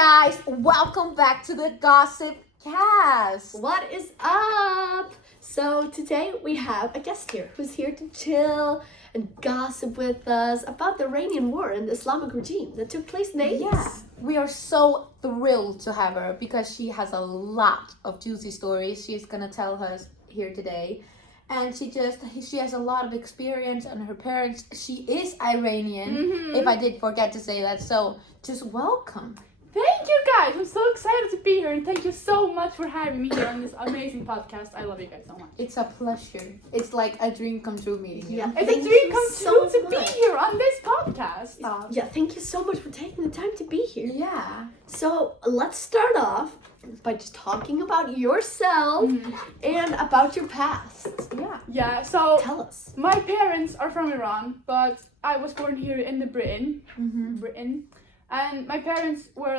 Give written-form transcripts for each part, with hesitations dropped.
guys, welcome back to the Gossip Cast. What is up? So today we have a guest here who's here to chill and gossip with us about the Iranian war and the Islamic regime that took place in the 80s. Yeah, we are so thrilled to have her because she has a lot of juicy stories she's gonna tell us here today. And she has a lot of experience, and her parents, she is Iranian, if I did forget to say that. So just welcome. Thank you guys! I'm so excited to be here and thank you so much for having me here on this amazing podcast. I love you guys so much. It's a pleasure. It's like a dream come true meeting you. Yeah. It's Thank a dream you come so true to be much. here on this podcast. Yeah, thank you so much for taking the time to be here. Yeah. So let's start off by just talking about yourself and about your past. Yeah. Yeah, so Tell us. my parents are from Iran, but I was born here in the Britain. And my parents were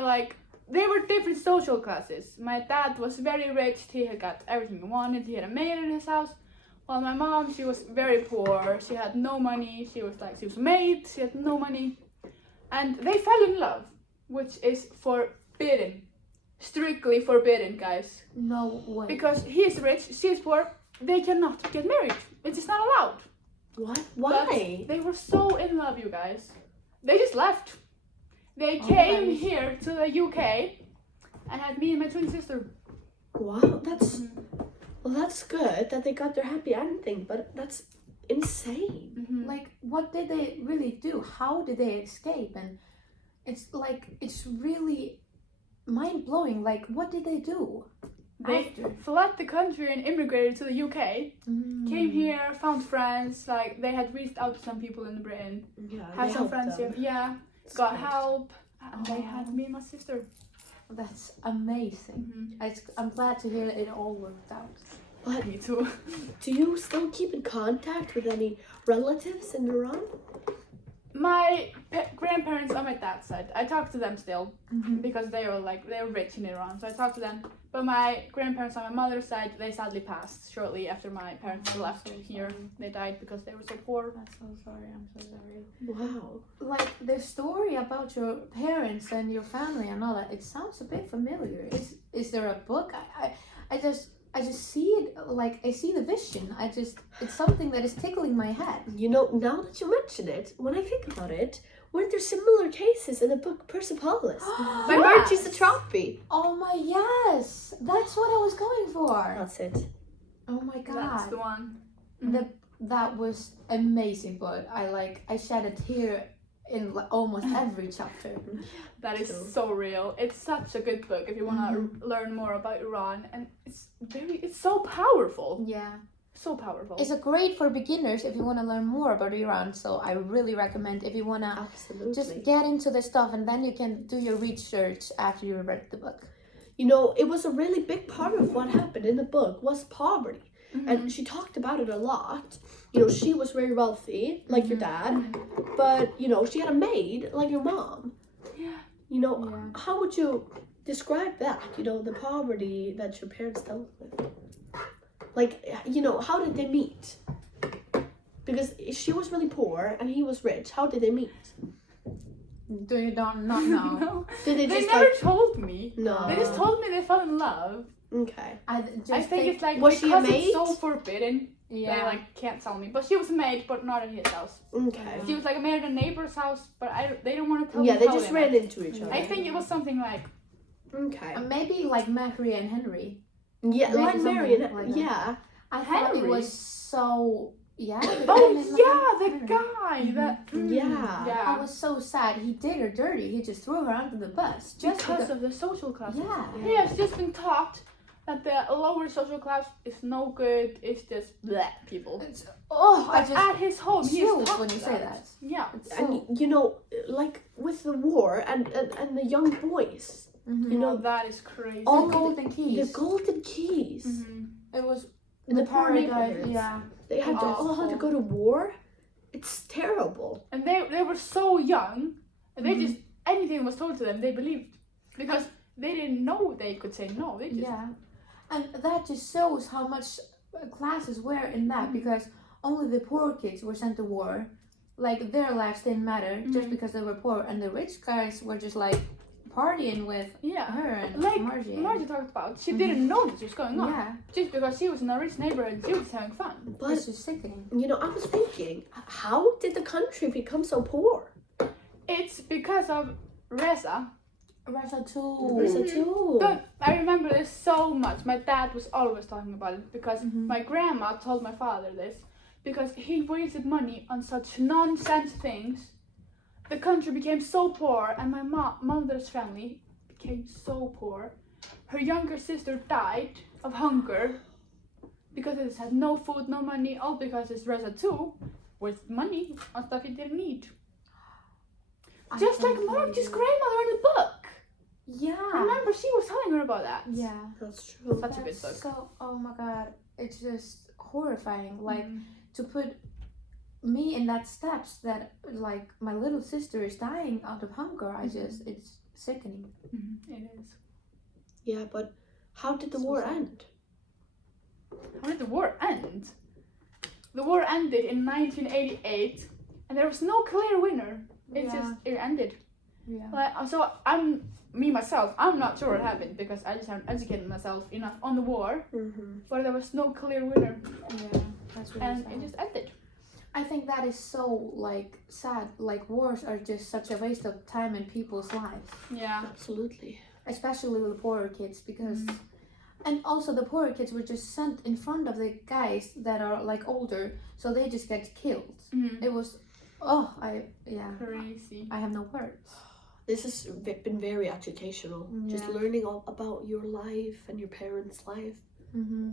they were different social classes. My dad was very rich, he had got everything he wanted, he had a maid in his house. While my mom, she was very poor, she had no money, she was a maid, she had no money. And they fell in love, which is forbidden. Strictly forbidden, guys. No way. Because he is rich, she is poor, they cannot get married. It is not allowed. What? But Why? they were so in love, you guys. They just left. They Oh, came nice. here to the UK and had me and my twin sister. Wow, that's good that they got their happy ending, but that's insane. Like, what did they really do? How did they escape? And it's really mind-blowing. Like, what did they do They after? fled the country and immigrated to the UK. Came here, found friends. They had reached out to some people in Britain. Yeah, Had some friends here. Yeah, got help. And they Oh. had me and my sister. That's amazing. I'm glad to hear that it all worked out. But Me too. do you still keep in contact with any relatives in Iran? My grandparents on my dad's side, I talk to them still because they were rich in Iran, so I talk to them. But my grandparents on my mother's side, they sadly passed shortly after my parents I'm left so here. sorry. They died because they were so poor. I'm so sorry. I'm so sorry. Wow. Like, the story about your parents and your family and all that, it sounds a bit familiar. Is there a book? I just see it, I see the vision. It's something that is tickling my head. You know, now that you mention it, when I think about it, weren't there similar cases in the book Persepolis by Margie Yes. Satrapi? Oh my, yes! That's what I was going for. That's it. Oh my That's god. the one. That was amazing, but I shed a tear in almost every chapter. That is True. so real. It's such a good book if you want to learn more about Iran, and it's so powerful. Yeah. So powerful. It's a great for beginners if you want to learn more about Iran, so I really recommend if you want to Absolutely. just get into the stuff and then you can do your research after you read the book. You know, it was a really big part of what happened in the book was poverty. And she talked about it a lot. You know, she was very wealthy, like your dad, but, you know, she had a maid, like your mom. Yeah. You know, Yeah. how would you describe that? You know, the poverty that your parents dealt with. Like, you know, how did they meet? Because she was really poor and he was rich. How did they meet? Do you not know? No. Did they They just never told me. No. They just told me they fell in love. Okay. I I think it's Was she a because maid? it's so forbidden. yeah. They can't tell me. But she was a maid, but not at his house. Okay. She was a maid at a neighbor's house, but they don't want to tell Yeah, me they how just met. ran into each other. I think it was something like Okay. Maybe like Mary and Henry. Yeah, maybe like something Marion. like that. Yeah. I thought it Henry? was so yeah. the oh guy named yeah, the Henry. guy that Yeah. yeah. I was so sad. He did her dirty. He just threw her under the bus just Because of the social class. yeah. He has just been taught that the lower social class is no good. It's just bleh people. It's, oh, I But just at his home, he is chills taught when you say that. Yeah. It's so, And you know, like with the war and the young boys, mhm. you know, that is crazy. all the- golden keys. the golden keys. It was In the poor paradise. neighborhoods. Yeah. They had to all had to go to war. It's terrible. And they were so young, and they Mhm. just anything was told to them, they believed because they didn't know they could say no. They just Yeah. And that just shows how much classes were in that because only the poor kids were sent to war. Like their lives didn't matter just because they were poor, and the rich guys were just like partying with Yeah. her and Like Margie. Margie talked about, she didn't know this was going on. Yeah, Just because she was in a rich neighborhood, she was having fun. But it's just sickening. you know, I was thinking, how did the country become so poor? It's because of Reza. Reza too. Reza too. But I remember this so much. My dad was always talking about it because my grandma told my father this. Because he wasted money on such nonsense things. The country became so poor, and my mother's family became so poor. Her younger sister died of hunger because it had no food, no money, all because it's Reza too, with money on stuff he didn't need. Just like Margie's grandmother in the book. Yeah. Remember, she was telling her about that. Yeah. That's true. Such a good That's book. So, oh my god, it's just horrifying. Like to put me in that steps that like my little sister is dying out of hunger. It's sickening. It is. Yeah, but how did the So war sad. end? How did the war end? The war ended in 1988, and there was no clear winner. It ended. Yeah. Like, so I'm not sure what happened because I just haven't educated myself enough on the war. Mm-hmm. But there was no clear winner, Yeah. That's really and sad. it just ended. I think that is so like sad. Like wars are just such a waste of time in people's lives, Yeah. Absolutely. especially the poorer kids because. And also the poorer kids were just sent in front of the guys that are like older, so they just get killed. It was, Crazy. I have no words. This has been very educational. Just Yeah. learning all about your life and your parents' life Mm-hmm.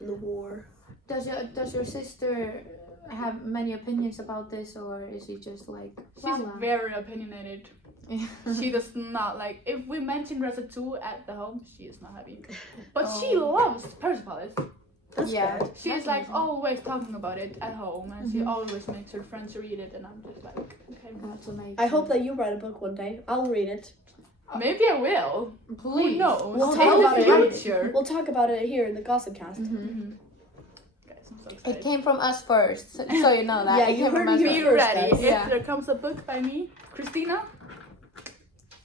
and the war. Does your sister have many opinions about this, or is she just like? She's voila? very opinionated. She does not like. If we mention Reza 2 at the home, she is not happy. But she loves Persepolis. That's Yeah. good. She's That's like amazing. always talking about it at home, and she always makes her friends read it, and I'm just like, okay. That's amazing. I hope that you write a book one day. I'll read it. Maybe I will. Please. Who knows? We'll In talk the about it. future. We'll talk about it here in the Gossip Cast. Mhm. Guys, I'm so It excited. came from us first, so you know that. Yeah, It you came from heard us it Be here first. first, ready. guys. If Yeah. there comes a book by me, Christina.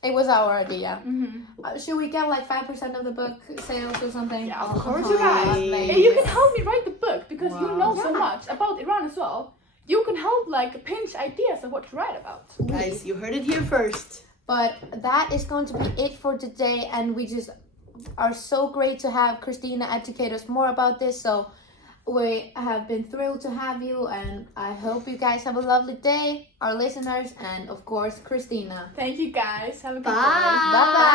It was our idea. Mm-hmm. Should we get like 5% of the book sales or something? Yeah, of Oh, course come you guys. on, Hey, ladies. you can help me write the book because you Wow. know so Yeah. much about Iran as well. You can help like pinch ideas of what to write about. Guys, you heard it here first. But that is going to be it for today, and we just are so great to have Christina educate us more about this. So we have been thrilled to have you, and I hope you guys have a lovely day, our listeners, and of course, Christina. Thank you guys. Have a good Bye. day. Bye bye.